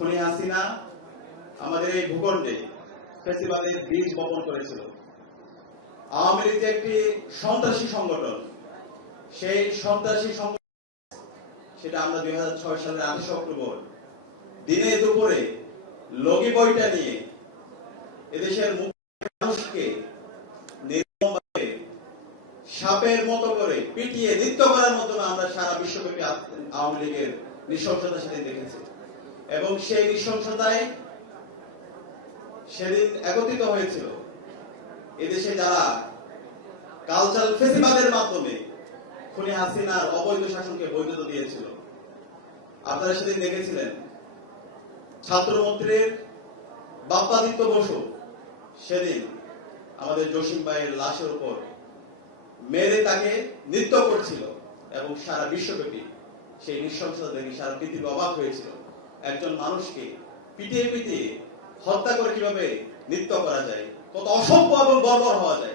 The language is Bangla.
খুনি হাসিনা আমাদের এই ভূখণ্ডে ফেসিবাদের বীজ বপন করেছিল। আওয়ামী লীগ একটি সন্ত্রাসী সংগঠন, সেই সন্ত্রাসী সেটা আমরা দুই হাজার ছয় সালের আঠাশে অক্টোবর, দিনে দুপুরে লগি বইটা নিয়ে এদেশের মানুষকে নির্মমভাবে সাপের মতো করে পিটিয়ে নৃত্য করার মাধ্যমে আমরা সারা বিশ্বব্যাপী আওয়ামী লীগের সেদিন দেখেছি। এবং সেই নৃশংসতায় সেদিন একত্রিত হয়েছিল এদেশে যারা কালচারাল ফেসিবাদের মাধ্যমে খুনি হাসিনার অবৈধ শাসনকে বৈধতা দিয়েছিল। আপনারা সেদিন দেখেছিলেন, ছাত্রমন্ত্রীর বাপ্পাদিত্য বসু সেদিন আমাদের জসিম ভাইয়ের লাশের উপর মেরে তাকে নৃত্য করছিল এবং সারা বিশ্বব্যাপী সেই নৃশংসতা দেখে সারা পৃথিবী অবাক হয়েছিল। একজন মানুষকে পিটিয়ে পিটিয়ে হত্যা করে কীভাবে নৃত্য করা যায়? কত অসভ্য এবং বর্বর হওয়া যায়।